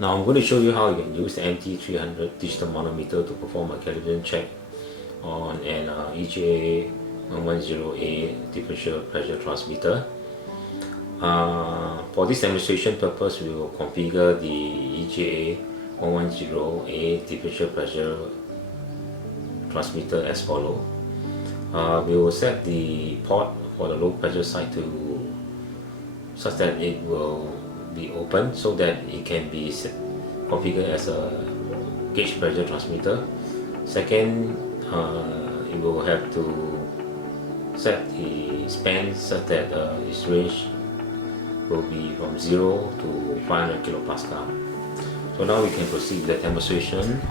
Now I'm going to show you how you can use the MT300 digital manometer to perform a calibration check on an EJA110A differential pressure transmitter. For this demonstration purpose, we will configure the EJA110A differential pressure transmitter as follows. We will set the port for the low pressure side to such that it will be open so that it can be configured as a gauge pressure transmitter. Second, it will have to set the span such that its range will be from 0 to 500 kilopascal. So now we can proceed with the demonstration.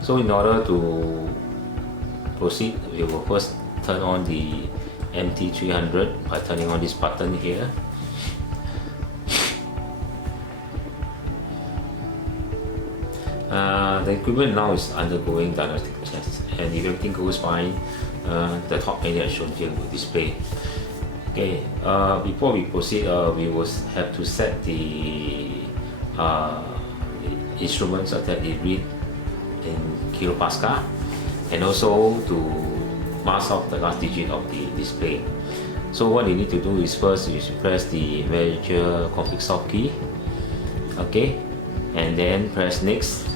So in order to proceed, we will first turn on the MT300 by turning on this button here. The equipment now is undergoing diagnostic tests, and if everything goes fine, the top menu as shown here will display. Okay, before we proceed, we will have to set the instruments so that it read in kilopascal, and also to mask out the last digit of the display. So what you need to do is first you press the measure config soft key, okay, and then press next.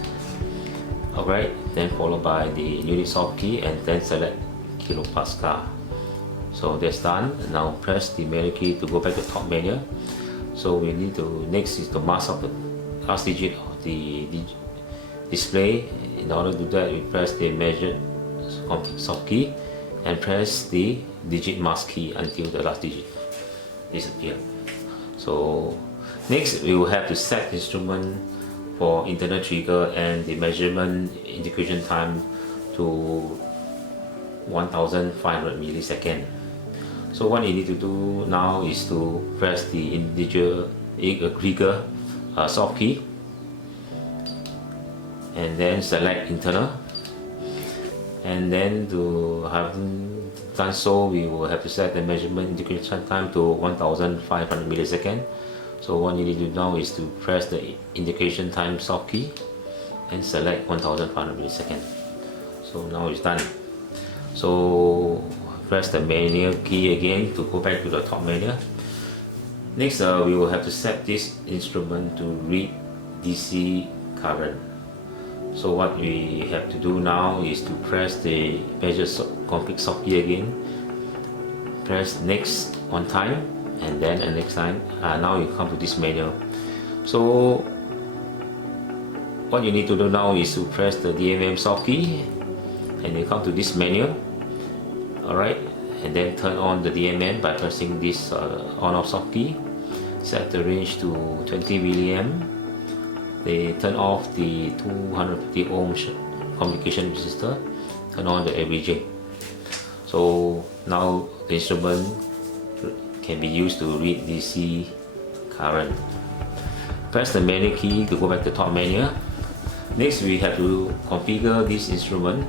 Alright, then followed by the unit soft key and then select kilopascal. So that's done. Now press the menu key to go back to top menu. So we need to next is to mask up the last digit of the display. In order to do that, we press the measure config soft key and press the digit mask key until the last digit disappears. So next we will have to set the instrument for internal trigger and the measurement indication time to 1500 milliseconds. So what you need to do now is to press the integer trigger soft key and then select internal, and then to have done so, we will have to set the measurement indication time to 1500 milliseconds. So what you need to do now is to press the indication time soft key and select 1500 milliseconds. So now it's done. So press the menu key again to go back to the top menu. Next, we will have to set this instrument to read DC current. So what we have to do now is to press the measure config soft key again, press next on time, and then next time. Now you come to this menu. So what you need to do now is to press the DMM soft key and you come to this menu. Alright, and then turn on the DMM by pressing this on off soft key. Set the range to 20 milliamp. They turn off the 250 ohms communication resistor. Turn on the averaging. So now the instrument can be used to read DC current. Press the menu key to go back to top menu. Next, we have to configure this instrument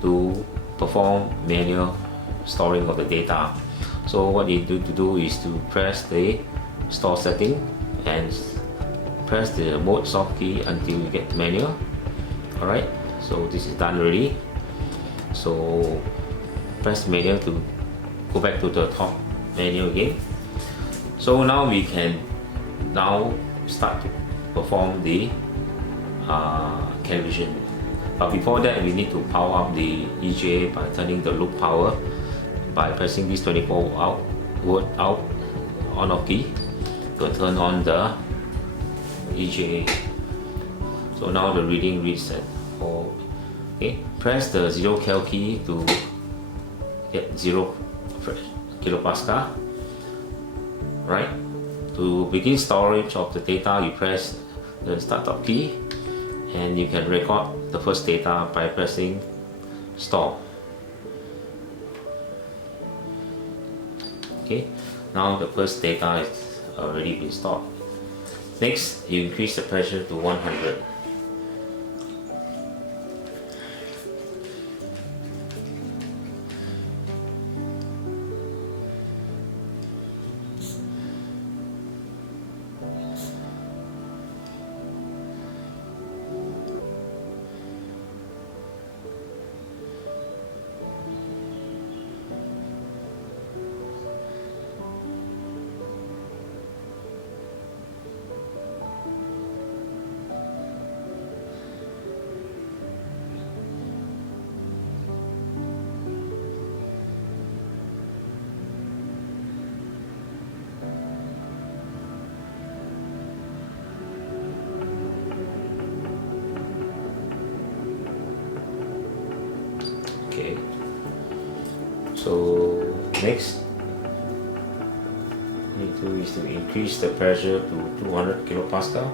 to perform manual storing of the data. So what you need to do is to press the store setting and press the mode soft key until you get manual. Alright, so this is done already. So press manual to go back to the top menu again. So now we can start to perform the calibration. But before that, we need to power up the EJA by turning the loop power by pressing this 24-volt out on off key to turn on the EJA. So now the reading reads at 4. Okay, press the 0 cal key to get 0 kilopascal. Right, to begin storage of the data, you press the startup key and you can record the first data by pressing store. Okay, now the first data is already been stored. Next, you increase the pressure to 100. Next, need to do is to increase the pressure to 200 kilopascal.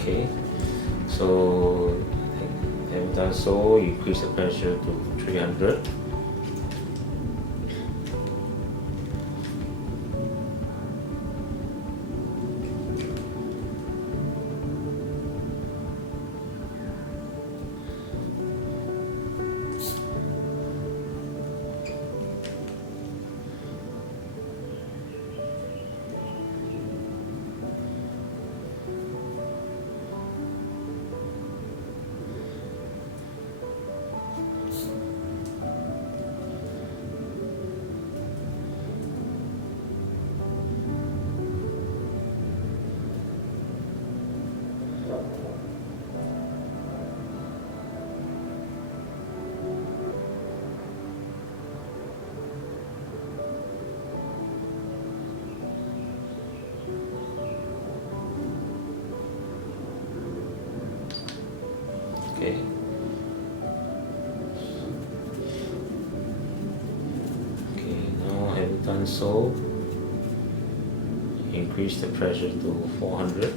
Okay, so having done so, you increase the pressure to 300. Okay. Okay, now having done so, increase the pressure to 400.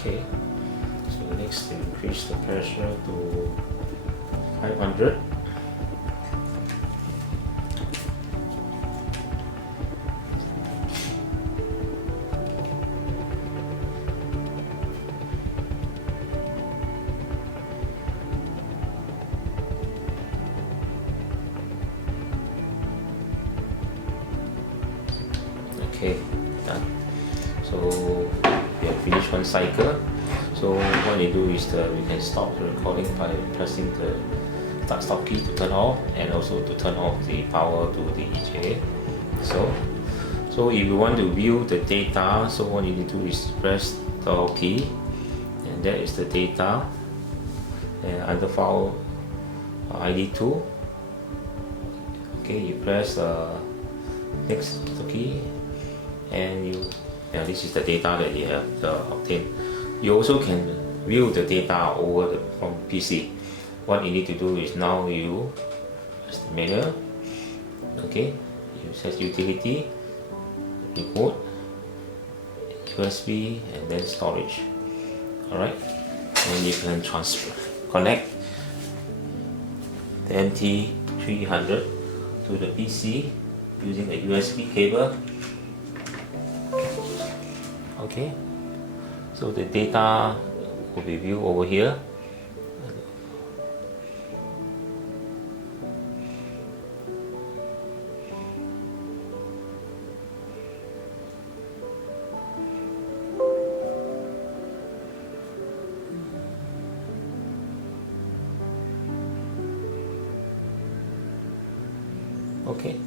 Okay, so next increase the pressure to 500. Okay, done. So we have finished one cycle. So what you do is we can stop the recording by pressing the stop key to turn off, and also to turn off the power to the EJA. So if you want to view the data, so what you need to do is press the key, and that is the data. And under file ID2, okay, you press next key, and this is the data that you have obtained. You also can view the data from PC. What you need to do is now you press the menu. Okay, you set utility, remote, USB, and then storage. Alright, and you can connect the MT300 to the PC using a USB cable. Okay, so the data will be viewed over here. Okay.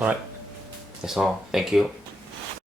Alright, that's all. Thank you.